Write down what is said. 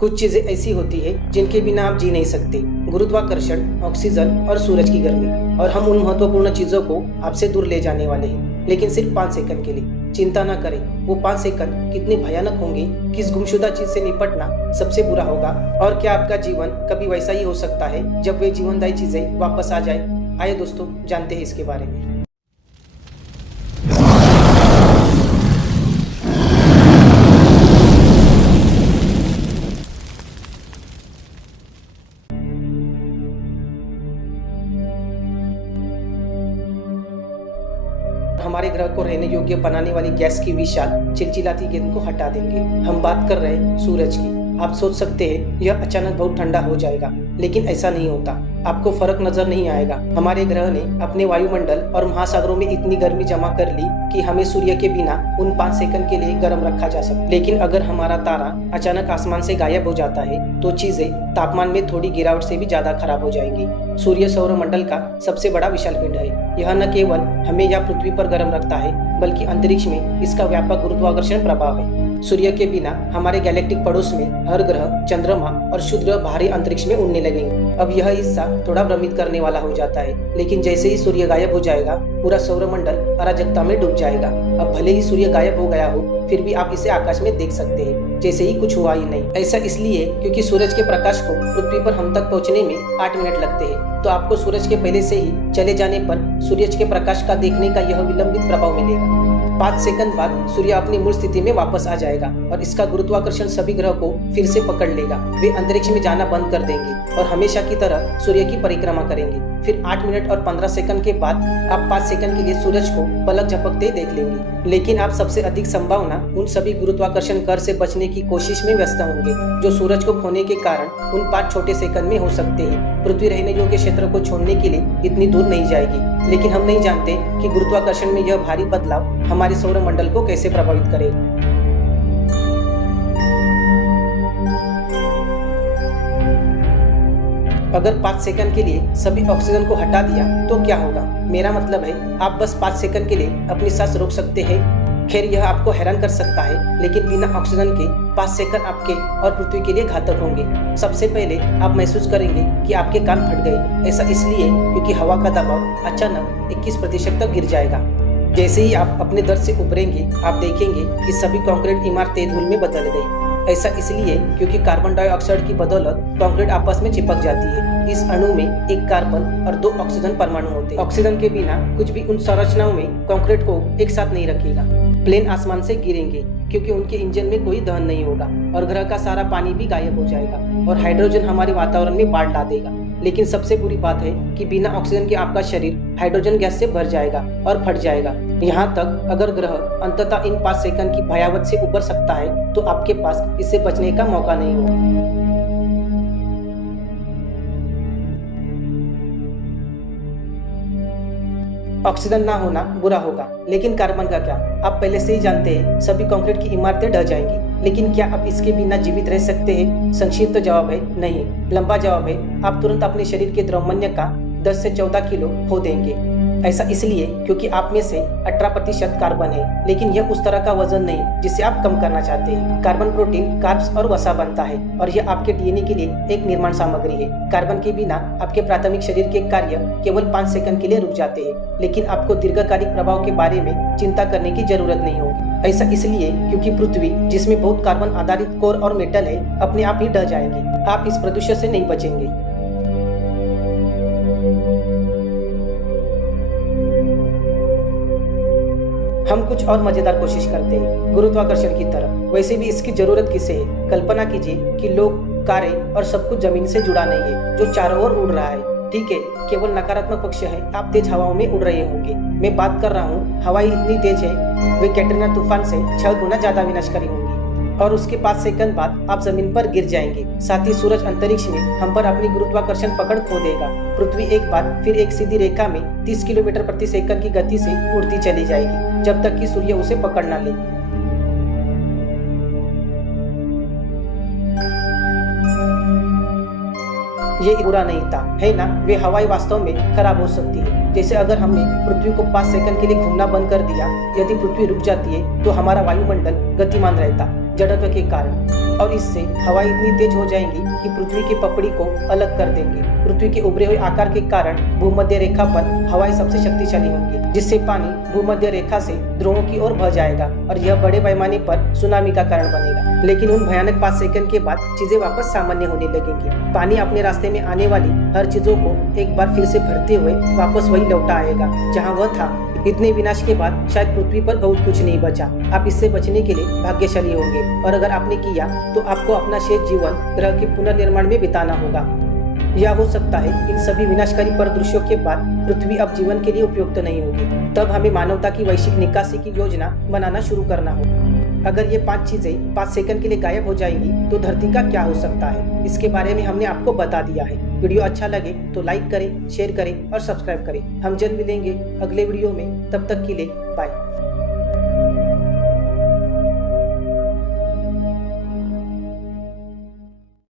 कुछ चीजें ऐसी होती है जिनके बिना आप जी नहीं सकते। गुरुत्वाकर्षण, ऑक्सीजन और सूरज की गर्मी। और हम उन महत्वपूर्ण चीजों को आपसे दूर ले जाने वाले हैं, लेकिन सिर्फ 5 सेकंड के लिए। चिंता ना करें, वो 5 सेकंड कितने भयानक होंगे, किस गुमशुदा चीज से निपटना सबसे बुरा होगा, और क्या आपका जीवन कभी वैसा ही हो सकता है जब वे जीवनदायी चीजें वापस आ जाए। आइए दोस्तों, जानते हैं इसके बारे में। हमारे ग्रह को रहने योग्य बनाने वाली गैस की विशाल चिलचिलाती गेंद को हटा देंगे। हम बात कर रहे हैं सूरज की। आप सोच सकते हैं यह अचानक बहुत ठंडा हो जाएगा, लेकिन ऐसा नहीं होता। आपको फर्क नजर नहीं आएगा। हमारे ग्रह ने अपने वायुमंडल और महासागरों में इतनी गर्मी जमा कर ली कि हमें सूर्य के बिना उन 5 सेकंड के लिए गर्म रखा जा सकता। लेकिन अगर हमारा तारा अचानक आसमान से गायब हो जाता है तो चीजें तापमान में थोड़ी गिरावट से भी ज्यादा खराब हो जाएंगी। सूर्य सौरमंडल का सबसे बड़ा विशाल पिंड है। यह न केवल हमें या पृथ्वी पर गर्म रखता है, बल्कि अंतरिक्ष में इसका व्यापक गुरुत्वाकर्षण प्रभाव है। सूर्य के बिना हमारे गैलेक्टिक पड़ोस में हर ग्रह, चंद्रमा और शुद्ध ग्रह बाहरी अंतरिक्ष में उड़ने लगेंगे। अब यह हिस्सा थोड़ा भ्रमित करने वाला हो जाता है, लेकिन जैसे ही सूर्य गायब हो जाएगा, पूरा सौरमंडल अराजकता में डूब जाएगा। अब भले ही सूर्य गायब हो गया हो, फिर भी आप इसे आकाश में देख सकते हैं जैसे ही कुछ हुआ ही नहीं। ऐसा इसलिए क्योंकि सूरज के प्रकाश को पृथ्वी पर हम तक पहुंचने में 8 मिनट लगते हैं। तो आपको सूरज के पहले से ही चले जाने पर सूरज के प्रकाश का देखने का यह विलंबित प्रभाव मिलेगा। 5 सेकंड बाद सूर्य अपनी मूल स्थिति में वापस आ जाएगा और इसका गुरुत्वाकर्षण सभी ग्रह को फिर से पकड़ लेगा। वे अंतरिक्ष में जाना बंद कर देंगे और हमेशा की तरह सूर्य की परिक्रमा करेंगे। फिर 8 मिनट और 15 सेकंड के बाद आप 5 सेकंड के लिए सूरज को पलक झपकते देख लेंगे। लेकिन आप सबसे अधिक संभावना उन सभी गुरुत्वाकर्षण कर से बचने की कोशिश में व्यस्त होंगे जो सूरज को खोने के कारण उन 5 छोटे सेकंड में हो सकते हैं। पृथ्वी रहने योग्य क्षेत्र को छोड़ने के लिए इतनी दूर नहीं जाएगी, लेकिन हम नहीं जानते कि गुरुत्वाकर्षण में यह भारी बदलाव हमारे सौरमंडल को कैसे प्रभावित करेगा। अगर 5 सेकंड के लिए सभी ऑक्सीजन को हटा दिया तो क्या होगा? मेरा मतलब है आप बस 5 सेकंड के लिए अपनी सांस रोक सकते हैं। खैर, यह आपको हैरान कर सकता है, लेकिन बिना ऑक्सीजन के 5 सेकंड आपके और पृथ्वी के लिए घातक होंगे। सबसे पहले आप महसूस करेंगे कि आपके कान फट गए। ऐसा इसलिए क्योंकि हवा का दबाव अचानक 21% तक गिर जाएगा। जैसे ही आप अपने दर से उभरेंगे, आप देखेंगे कि सभी कंक्रीट इमारतें धूल में बदल गई। ऐसा इसलिए क्योंकि कार्बन डाइऑक्साइड की बदौलत कंक्रीट आपस में चिपक जाती है। इस अणु में एक कार्बन और 2 ऑक्सीजन परमाणु होते हैं। ऑक्सीजन के बिना कुछ भी उन संरचनाओं में कंक्रीट को एक साथ नहीं रखेगा। प्लेन आसमान से गिरेंगे क्योंकि उनके इंजन में कोई दहन नहीं होगा और ग्रह का सारा पानी भी गायब हो जाएगा और हाइड्रोजन हमारे वातावरण में बाढ़ ला देगा। लेकिन सबसे बुरी बात है कि बिना ऑक्सीजन के आपका शरीर हाइड्रोजन गैस से भर जाएगा और फट जाएगा। यहाँ तक अगर ग्रह अंततः इन 5 सेकंड की भयावह से उबर सकता है तो आपके पास इससे बचने का मौका नहीं होगा। ऑक्सीजन ना होना बुरा होगा, लेकिन कार्बन का क्या? आप पहले से ही जानते हैं सभी कंक्रीट की इमारतें ढह जाएंगी। लेकिन क्या आप इसके बिना जीवित रह सकते हैं? संक्षिप्त जवाब है नहीं। लंबा जवाब है आप तुरंत अपने शरीर के द्रव्यमान का 10 से 14 किलो खो देंगे। ऐसा इसलिए क्योंकि आप में से 18% कार्बन है, लेकिन यह उस तरह का वजन नहीं जिसे आप कम करना चाहते हैं। कार्बन प्रोटीन, कार्ब्स और वसा बनता है और यह आपके डीएनए के लिए एक निर्माण सामग्री है। कार्बन के बिना आपके प्राथमिक शरीर के कार्य केवल 5 सेकंड के लिए रुक जाते हैं, लेकिन आपको दीर्घकालिक प्रभाव के बारे में चिंता करने की जरूरत नहीं होगी। ऐसा इसलिए क्योंकि पृथ्वी, जिसमें बहुत कार्बन आधारित कोर और मेटल है, अपने आप ही ढह जाएंगे। आप इस प्रदूषण से नहीं बचेंगे। हम कुछ और मजेदार कोशिश करते हैं गुरुत्वाकर्षण की तरह। वैसे भी इसकी जरूरत किसे है? कल्पना कीजिए कि लोग, कारें और सब कुछ जमीन से जुड़ा नहीं है, जो चारों ओर उड़ रहा है। ठीक है, केवल नकारात्मक पक्ष है आप तेज हवाओं में उड़ रहे होंगे। मैं बात कर रहा हूँ हवाएं इतनी तेज है वे कैटरीना तूफान से 6 गुना ज्यादा विनाशकारी होंगी और उसके 5 सेकंड बाद आप जमीन पर गिर जाएंगे। साथ ही सूरज अंतरिक्ष में हम पर अपनी गुरुत्वाकर्षण पकड़ खो देगा। पृथ्वी एक बार फिर एक सीधी रेखा में 30 किलोमीटर प्रति सेकंड की गति से उड़ती चली जाएगी, जब तक कि सूर्य उसे पकड़ ना ले। ये बुरा नहीं था, है ना? वे हवाएं वास्तव में खराब हो सकती है। जैसे अगर हमने पृथ्वी को 5 सेकंड के लिए घूमना बंद कर दिया, यदि पृथ्वी रुक जाती है तो हमारा वायुमंडल गतिमान रहता, जड़त्व के कारण, और इससे हवा इतनी तेज हो जाएंगी कि पृथ्वी की पपड़ी को अलग कर देंगे। पृथ्वी के उभरे हुए आकार के कारण भूमध्य रेखा पर हवाएं सबसे शक्तिशाली होंगी, जिससे पानी भूमध्य रेखा से ध्रुवों की ओर बह जाएगा और यह बड़े पैमाने पर सुनामी का कारण बनेगा। लेकिन उन भयानक 5 सेकंड के बाद चीजें वापस सामान्य होने लगेंगी। पानी अपने रास्ते में आने वाली हर चीजों को एक बार फिर से भरते हुए वापस वही लौटा आएगा जहाँ वह था। इतने विनाश के बाद शायद पृथ्वी पर बहुत कुछ नहीं बचा। आप इससे बचने के लिए भाग्यशाली होंगे, और अगर आपने किया तो आपको अपना शेष जीवन ग्रह के पुनर्निर्माण में बिताना होगा। यह हो सकता है इन सभी विनाशकारी परिदृश्यों के बाद पृथ्वी अब जीवन के लिए उपयुक्त नहीं होगी। तब हमें मानवता की वैश्विक निकासी की योजना बनाना शुरू करना होगा। अगर ये 5 चीजें 5 सेकंड के लिए गायब हो जाएंगी तो धरती का क्या हो सकता है, इसके बारे में हमने आपको बता दिया है। वीडियो अच्छा लगे तो लाइक करें, शेयर करें और सब्सक्राइब करें। हम जल्द मिलेंगे अगले वीडियो में, तब तक के लिए बाय।